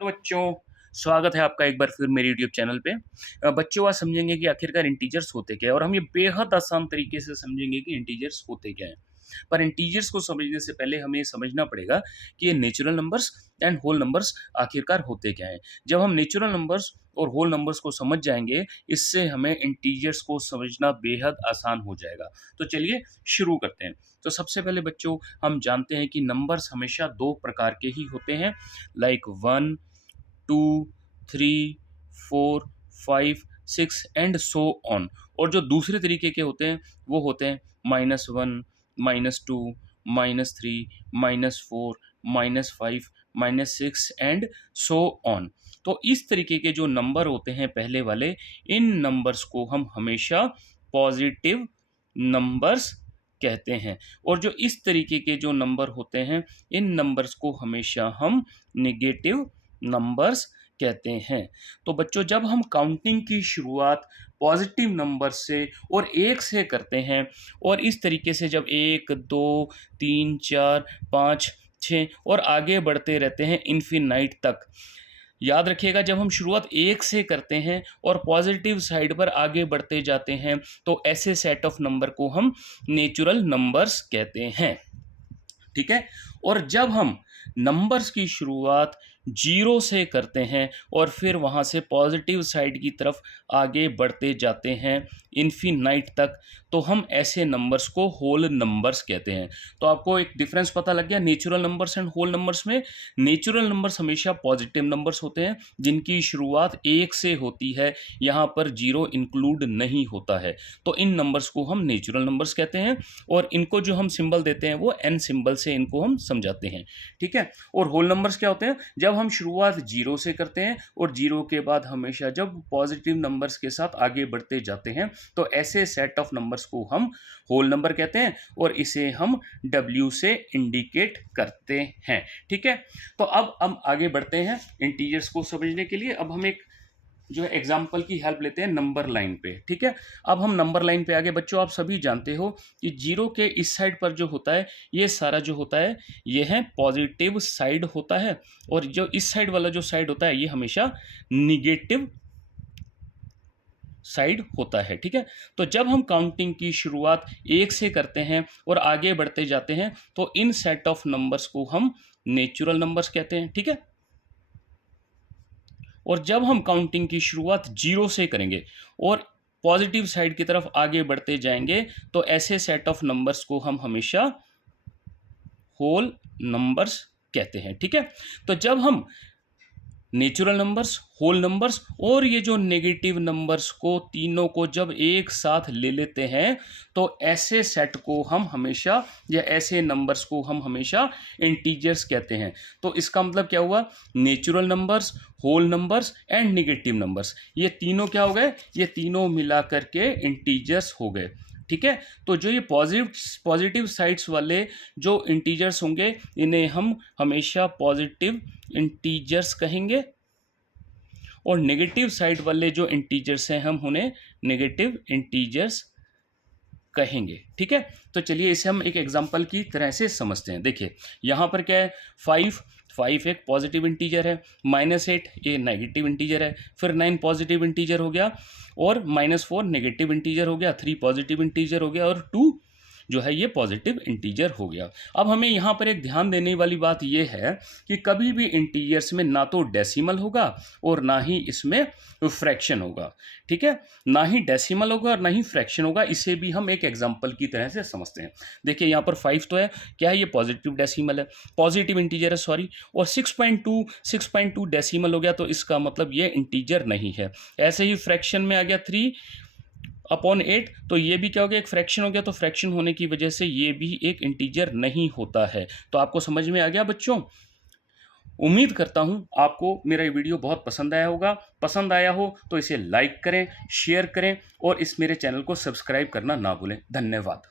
तो बच्चों, स्वागत है आपका एक बार फिर मेरे यूट्यूब चैनल पे। बच्चों आज समझेंगे कि आखिरकार इंटीजर्स होते क्या है और हम ये बेहद आसान तरीके से समझेंगे कि इंटीजर्स होते क्या हैं। पर इंटीजर्स को समझने से पहले हमें ये समझना पड़ेगा कि ये natural numbers and whole numbers आखिरकार होते क्या हैं। जब हम नेचुरल नंबर्स और होल नंबर्स को समझ जाएंगे, इससे हमें इंटीजर्स को समझना बेहद आसान हो जाएगा। तो चलिए शुरू करते हैं। तो सबसे पहले बच्चों, हम जानते हैं कि नंबर्स हमेशा दो प्रकार के ही होते हैं, लाइक 1, 2, 3, 4, 5, 6 एंड सो ऑन। और जो दूसरे तरीके के होते हैं वो होते हैं -1, -2, -3, -4, -5, -6 एंड सो ऑन। तो इस तरीके के जो नंबर होते हैं पहले वाले, इन नंबर्स को हम हमेशा पॉजिटिव नंबर्स कहते हैं। और जो इस तरीके के जो नंबर होते हैं, इन नंबर्स को हमेशा हम नेगेटिव नंबर्स कहते हैं। तो बच्चों, जब हम काउंटिंग की शुरुआत पॉजिटिव नंबर से और 1 से करते हैं और इस तरीके से जब 1, 2, 3, 4, 5, 6 और आगे बढ़ते रहते हैं इन्फिनाइट तक। याद रखिएगा, जब हम शुरुआत 1 से करते हैं और पॉजिटिव साइड पर आगे बढ़ते जाते हैं, तो ऐसे सेट ऑफ नंबर को हम नेचुरल नंबर्स कहते हैं। ठीक है। और जब हम नंबर्स की शुरुआत 0 से करते हैं और फिर वहाँ से पॉजिटिव साइड की तरफ आगे बढ़ते जाते हैं इन्फिनाइट तक, तो हम ऐसे नंबर्स को होल नंबर्स कहते हैं। तो आपको एक डिफरेंस पता लग गया natural numbers and whole numbers में। नेचुरल नंबर्स हमेशा पॉजिटिव नंबर्स होते हैं जिनकी शुरुआत 1 से होती है, यहाँ पर 0 इंक्लूड नहीं होता है। तो इन नंबर्स को हम नेचुरल नंबर्स कहते हैं और इनको जो हम सिंबल देते हैं वो एन सिंबल से इनको हम समझाते हैं। ठीक है। और होल नंबर्स क्या होते हैं? जब हम शुरुआत 0 से करते हैं और 0 के बाद हमेशा जब पॉजिटिव नंबर्स के साथ आगे बढ़ते जाते हैं, तो ऐसे सेट ऑफ नंबर्स को हम होल नंबर कहते हैं और इसे हम W से इंडिकेट करते हैं। ठीक है। तो अब हम आगे बढ़ते हैं इंटीजर्स को समझने के लिए। अब हम एक जो है एग्जाम्पल की हेल्प लेते हैं नंबर लाइन पे। ठीक है। अब हम नंबर लाइन पे आगे। बच्चों, आप सभी जानते हो कि 0 के इस साइड पर जो होता है, ये सारा जो होता है ये है पॉजिटिव साइड होता है, और जो इस साइड वाला जो साइड होता है ये हमेशा निगेटिव साइड होता है। ठीक है। तो जब हम काउंटिंग की शुरुआत 1 से करते हैं और आगे बढ़ते जाते हैं, तो इन सेट ऑफ नंबर्स को हम नेचुरल नंबर्स कहते हैं। ठीक है। और जब हम काउंटिंग की शुरुआत 0 से करेंगे और पॉजिटिव साइड की तरफ आगे बढ़ते जाएंगे, तो ऐसे सेट ऑफ नंबर्स को हम हमेशा होल नंबर्स कहते हैं। ठीक है। तो जब हम नेचुरल नंबर्स, होल नंबर्स और ये जो नेगेटिव नंबर्स को तीनों को जब एक साथ ले लेते हैं, तो ऐसे सेट को हम हमेशा, या ऐसे नंबर्स को हम हमेशा इंटीजर्स कहते हैं। तो इसका मतलब क्या हुआ? Natural numbers, whole numbers and negative numbers, ये तीनों क्या हो गए? ये तीनों मिला करके इंटीजर्स हो गए। ठीक है। तो जो ये पॉजिटिव साइड्स वाले जो इंटीजर्स होंगे, इन्हें हम हमेशा पॉजिटिव इंटीजर्स कहेंगे, और नेगेटिव साइड वाले जो इंटीजर्स हैं हम उन्हें नेगेटिव इंटीजर्स कहेंगे। ठीक है। तो चलिए इसे हम एक एग्जांपल की तरह से समझते हैं। देखिए यहाँ पर क्या है, 5 एक पॉजिटिव इंटीजर है, -8 ये नेगेटिव इंटीजर है, फिर 9 पॉजिटिव इंटीजर हो गया, और -4 नेगेटिव इंटीजर हो गया, 3 पॉजिटिव इंटीजर हो गया, और 2 जो है ये पॉजिटिव इंटीजर हो गया। अब हमें यहाँ पर एक ध्यान देने वाली बात ये है कि कभी भी इंटीजर्स में ना तो डेसिमल होगा और ना ही इसमें फ्रैक्शन होगा। ठीक है। ना ही डेसिमल होगा और ना ही फ्रैक्शन होगा। इसे भी हम एक एग्जांपल की तरह से समझते हैं। देखिए यहाँ पर 5 तो है, क्या है? ये पॉजिटिव डेसिमल है, पॉजिटिव इंटीजर है सॉरी, और 6.2 डेसिमल हो गया, तो इसका मतलब ये इंटीजर नहीं है। ऐसे ही फ्रैक्शन में आ गया 3/8, तो ये भी क्या हो गया? एक फ्रैक्शन हो गया, तो फ्रैक्शन होने की वजह से ये भी एक इंटीजर नहीं होता है। तो आपको समझ में आ गया बच्चों? उम्मीद करता हूं आपको मेरा ये वीडियो बहुत पसंद आया होगा। पसंद आया हो तो इसे लाइक करें, शेयर करें और इस मेरे चैनल को सब्सक्राइब करना ना भूलें। धन्यवाद।